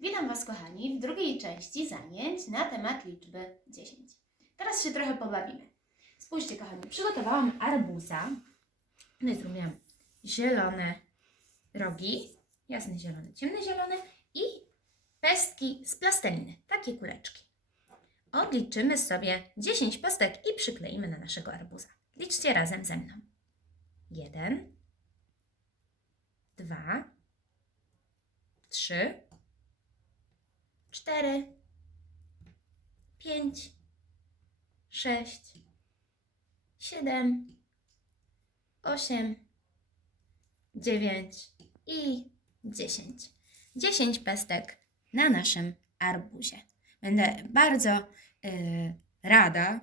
Witam Was, kochani, w drugiej części zajęć na temat liczby 10. Teraz się trochę pobawimy. Spójrzcie, kochani, przygotowałam arbuza. No i zrobiłam zielone rogi, jasny zielony, ciemny zielony i pestki z plasteliny, takie kuleczki. Odliczymy sobie 10 pestek i przykleimy na naszego arbuza. Liczcie razem ze mną. 1, 2, 3, 4, 5, 6, 7, 8, 9 i 10. 10 pestek na naszym arbuzie. Będę bardzo yy, rada.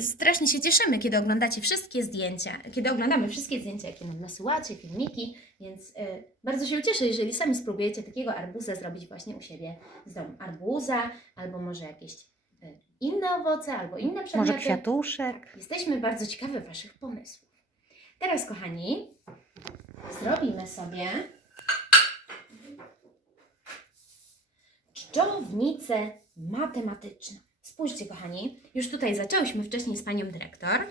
Strasznie się cieszymy, kiedy oglądacie wszystkie zdjęcia, kiedy oglądamy wszystkie zdjęcia, jakie nam nasyłacie, filmiki, więc y, bardzo się cieszę, jeżeli sami spróbujecie takiego arbuza zrobić właśnie u siebie z domu. Arbuza, albo może jakieś y, inne owoce, albo inne przedmioty. Może kwiatuszek? Jesteśmy bardzo ciekawe Waszych pomysłów. Teraz, kochani, zrobimy sobie czczownicę matematyczną. Spójrzcie, kochani, już tutaj zaczęłyśmy wcześniej z panią dyrektor.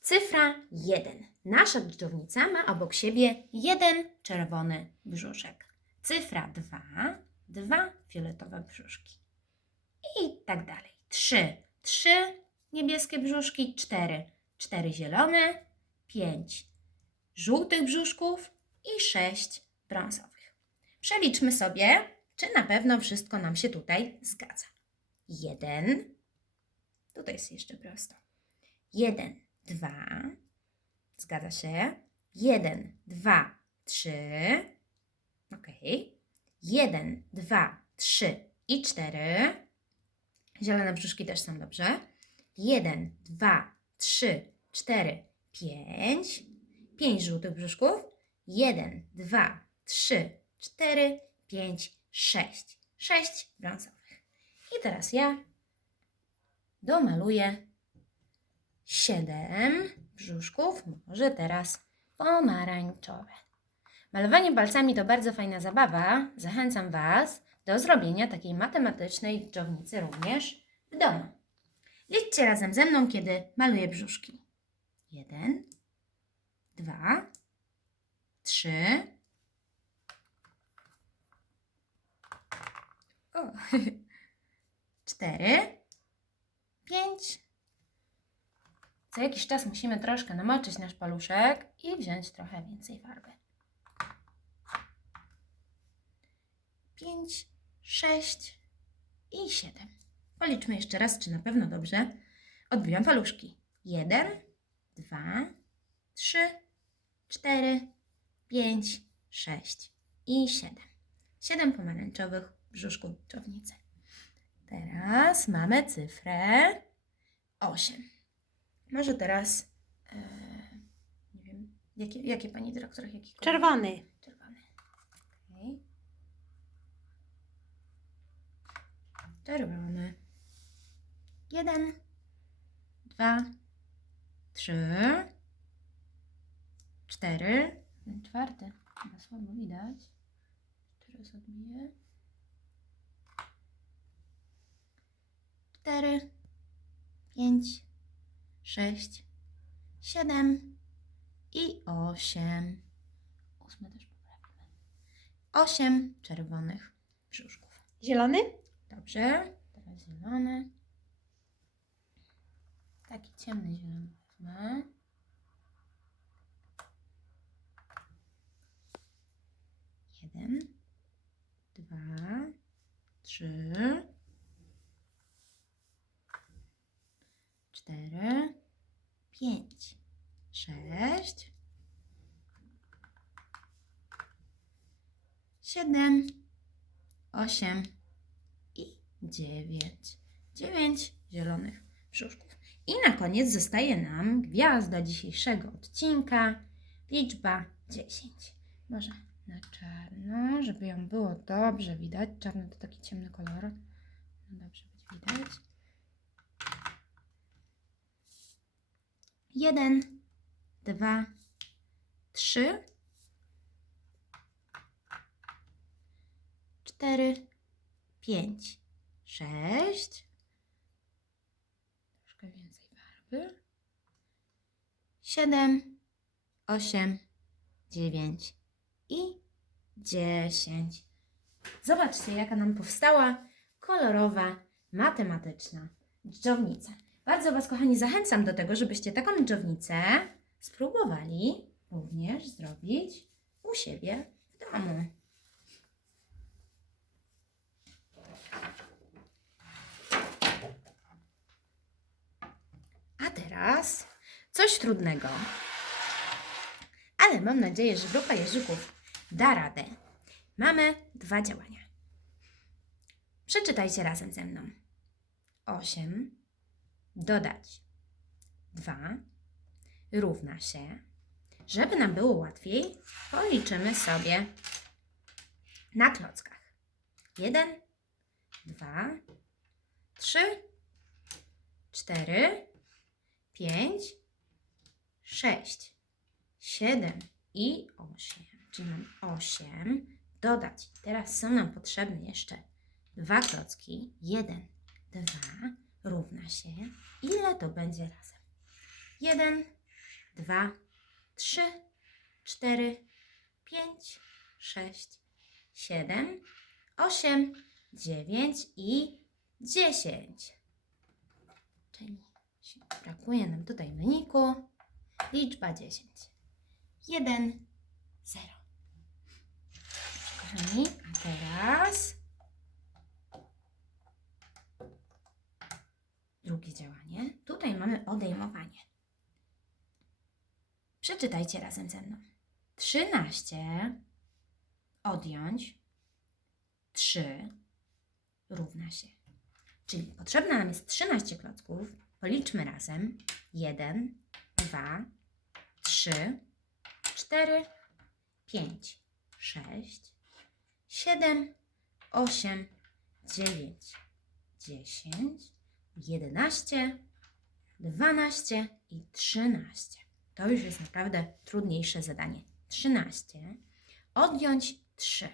Cyfra 1. Nasza dżdżownica ma obok siebie jeden czerwony brzuszek. Cyfra 2, dwa fioletowe brzuszki. I tak dalej. 3, trzy niebieskie brzuszki, 4, cztery zielone, 5 żółtych brzuszków i 6 brązowych. Przeliczmy sobie, czy na pewno wszystko nam się tutaj zgadza. 1, tutaj jest jeszcze prosto. 1, 2, zgadza się. 1, 2, 3, ok. 1, 2, 3 i 4. Zielone brzuszki też są dobrze. 1, 2, 3, 4, 5. 5 żółtych brzuszków. 1, 2, 3, 4, 5, 6. 6 brązowych. I teraz ja domaluję 7 brzuszków, może teraz pomarańczowe. Malowanie palcami to bardzo fajna zabawa. Zachęcam Was do zrobienia takiej matematycznej dżownicy również w domu. Liczcie razem ze mną, kiedy maluję brzuszki. Jeden, dwa, trzy. O, cztery, pięć. Co jakiś czas musimy troszkę namoczyć nasz paluszek i wziąć trochę więcej farby. pięć, sześć i siedem. Policzmy jeszcze raz, czy na pewno dobrze. Odbiłam paluszki. Jeden, dwa, trzy, cztery, pięć, sześć i siedem. Siedem pomarańczowych brzuszków czownicy. Teraz mamy cyfrę osiem. Może teraz, e, nie wiem, jakie, jakie pani dyrektor, jaki kolor? Czerwony. Czerwony. Okej. Czerwony. Jeden, dwa, trzy, cztery. Czwarty chyba słabo widać. Teraz odbiję. Cztery, pięć, sześć, siedem i osiem. Ósmy też poprawimy. Osiem czerwonych brzuszków. Zielony? Dobrze. Teraz zielony. Taki ciemny zielony wezmę. Jeden, dwa, trzy, 8 i 9. 9 zielonych brzuszków. I na koniec zostaje nam gwiazda dzisiejszego odcinka, liczba 10. Może na czarno, żeby ją było dobrze widać. Czarny to taki ciemny kolor. No dobrze być widać. 1, 2, 3 cztery, pięć, sześć. Troszkę więcej barwy. Siedem, osiem, dziewięć i dziesięć. Zobaczcie, jaka nam powstała kolorowa, matematyczna dżdżownica. Bardzo Was, kochani, zachęcam do tego, żebyście taką dżdżownicę spróbowali również zrobić u siebie w domu. A teraz coś trudnego. Ale mam nadzieję, że grupa jeżyków da radę. Mamy dwa działania. Przeczytajcie razem ze mną. 8 dodać 2 równa się. Żeby nam było łatwiej, policzymy sobie na klockach. 1, 2, 3, 4, 5, 6, 7 i 8. Czyli mam 8 dodać. Teraz są nam potrzebne jeszcze dwa klocki. 1, 2 równa się. Ile to będzie razem? 1, 2, 3, 4, 5, 6, 7, 8, 9 i 10. Czyli brakuje nam tutaj wyniku liczba 10. 1, 0. Kochani, a teraz drugie działanie. Tutaj mamy odejmowanie. Przeczytajcie razem ze mną. 13 odjąć 3 równa się. Czyli potrzebna nam jest 13 klocków. Policzmy razem. 1, 2, 3, 4, 5, 6, 7, 8, 9, 10, 11, 12 i 13. To już jest naprawdę trudniejsze zadanie. 13 odjąć 3.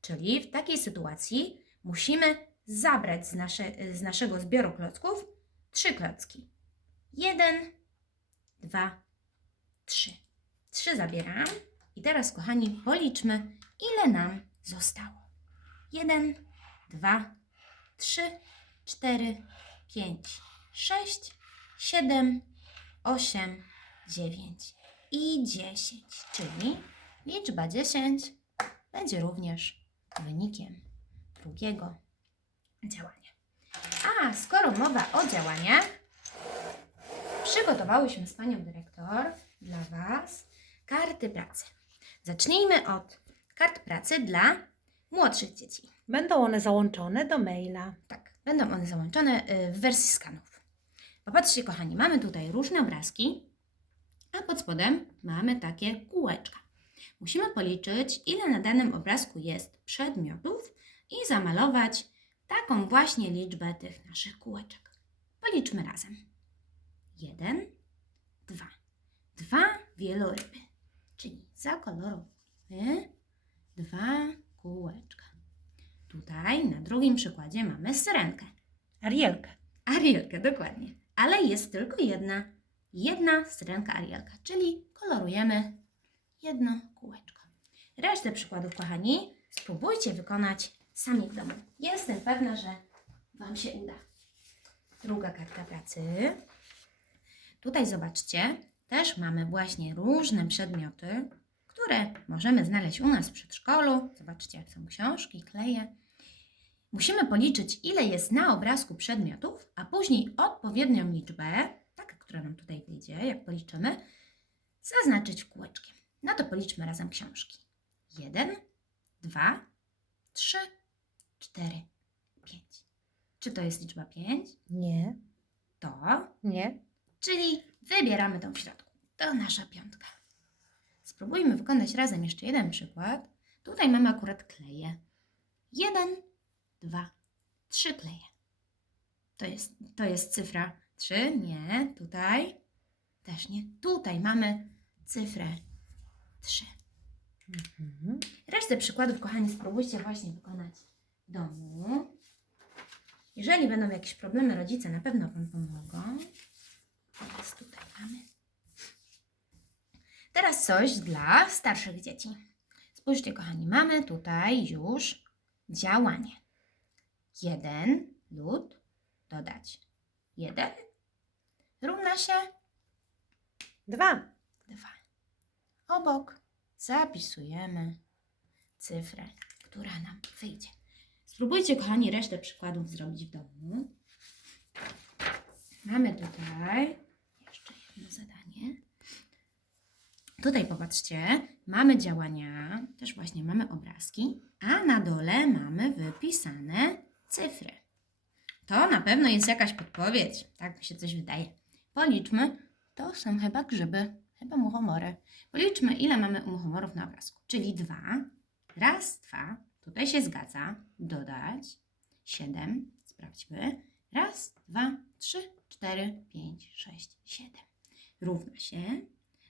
Czyli w takiej sytuacji musimy zabrać z, nasze, z naszego zbioru klocków 3 klocki. 1, 2, 3. 3 zabieram. I teraz, kochani, policzmy, ile nam zostało. 1, 2, 3, 4, 5, 6, 7, 8, 9 i 10. Czyli liczba 10 będzie również wynikiem drugiego działania. A skoro mowa o działaniach, przygotowałyśmy z panią dyrektor dla Was karty pracy. Zacznijmy od kart pracy dla młodszych dzieci. Będą one załączone do maila. Tak, będą one załączone y, w wersji skanów. Popatrzcie, kochani, mamy tutaj różne obrazki, a pod spodem mamy takie kółeczka. Musimy policzyć, ile na danym obrazku jest przedmiotów i zamalować taką właśnie liczbę tych naszych kółeczek. Policzmy razem. Jeden, dwa. Dwa wieloryby, czyli zakolorujemy dwa kółeczka. Tutaj na drugim przykładzie mamy syrenkę. Arielkę. Arielkę, dokładnie. Ale jest tylko jedna, jedna syrenka Arielka, czyli kolorujemy jedno kółeczko. Resztę przykładów, kochani, spróbujcie wykonać sami w domu. Jestem pewna, że Wam się uda. Druga kartka pracy. Tutaj zobaczcie, też mamy właśnie różne przedmioty, które możemy znaleźć u nas w przedszkolu. Zobaczcie, jak są książki, kleje. Musimy policzyć, ile jest na obrazku przedmiotów, a później odpowiednią liczbę, tak, która nam tutaj wyjdzie, jak policzymy, zaznaczyć kółeczkiem. No to policzmy razem książki. 1, 2, 3, 4, 5. Czy to jest liczba 5? Nie, To, nie. Czyli wybieramy tą w środku. To nasza piątka. Spróbujmy wykonać razem jeszcze jeden przykład. Tutaj mamy akurat kleje. Jeden, dwa, trzy kleje. To jest, to jest cyfra 3, nie, tutaj też nie. Tutaj mamy cyfrę 3. Mhm. Resztę przykładów, kochani, spróbujcie właśnie wykonać domu. Jeżeli będą jakieś problemy, rodzice na pewno Wam pomogą. Teraz tutaj mamy. Teraz coś dla starszych dzieci. Spójrzcie, kochani, mamy tutaj już działanie. Jeden lud dodać jeden równa się Dwa. dwa. Obok zapisujemy cyfrę, która nam wyjdzie. Spróbujcie, kochani, resztę przykładów zrobić w domu. Mamy tutaj jedno zadanie. Tutaj popatrzcie, mamy działania, też właśnie mamy obrazki, a na dole mamy wypisane cyfry. To na pewno jest jakaś podpowiedź, tak mi się coś wydaje. Policzmy, to są chyba grzyby, chyba muchomory. Policzmy, ile mamy muchomorów na obrazku, czyli dwa. Raz, dwa, tutaj się zgadza, dodać. Siedem, sprawdźmy. Raz, dwa, trzy, cztery, pięć, sześć, siedem. Równa się.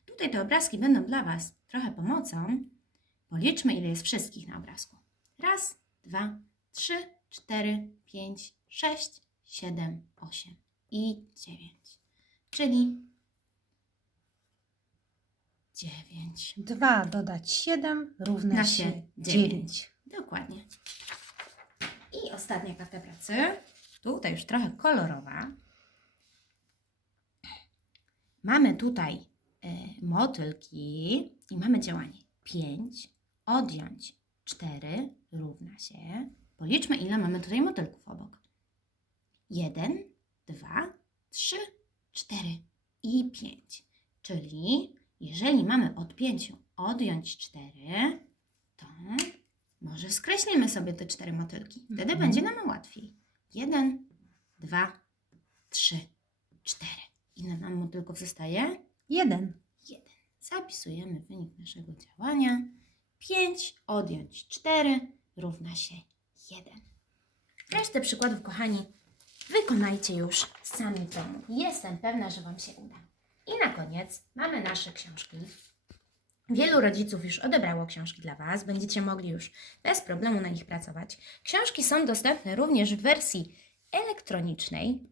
Tutaj te obrazki będą dla Was trochę pomocą. Policzmy, ile jest wszystkich na obrazku. Raz, dwa, trzy, cztery, pięć, sześć, siedem, osiem i dziewięć. Czyli dziewięć. Dwa dodać siedem równa Na się się dziewięć. Dokładnie. I ostatnia karta pracy. Tutaj już trochę kolorowa. Mamy tutaj y, motylki i mamy działanie 5, odjąć 4 równa się. Policzmy, ile mamy tutaj motylków obok. 1, 2, 3, 4 i 5. Czyli jeżeli mamy od 5 odjąć 4, to może skreślimy sobie te cztery motylki. Wtedy Mhm. będzie nam łatwiej. Jeden, dwa, trzy, cztery. Ile nam motylków zostaje? Jeden. Jeden. Zapisujemy wynik naszego działania. 5 odjąć 4 równa się 1. Resztę przykładów, kochani, wykonajcie już sami w domu. Jestem pewna, że Wam się uda. I na koniec mamy nasze książki. Wielu rodziców już odebrało książki dla Was. Będziecie mogli już bez problemu na nich pracować. Książki są dostępne również w wersji elektronicznej.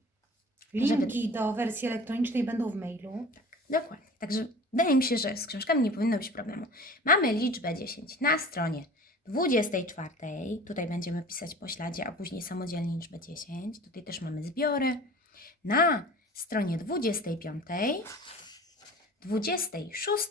Linki do wersji elektronicznej będą w mailu. Dokładnie. Także wydaje mi się, że z książkami nie powinno być problemu. Mamy liczbę 10 na stronie 24. Tutaj będziemy pisać po śladzie, a później samodzielnie liczbę 10. Tutaj też mamy zbiory. Na stronie 25, 26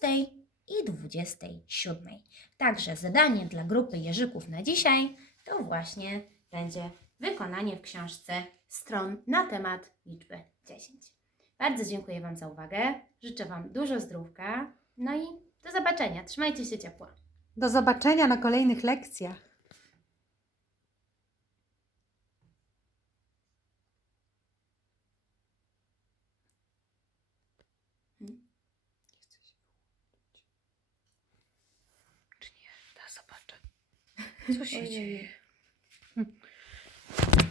i 27. Także zadanie dla grupy Jerzyków na dzisiaj to właśnie będzie wykonanie w książce stron na temat liczby 10. Bardzo dziękuję Wam za uwagę. Życzę Wam dużo zdrówka. No i do zobaczenia. Trzymajcie się ciepło. Do zobaczenia na kolejnych lekcjach. Czy nie? Da zobaczę. Co się dzieje?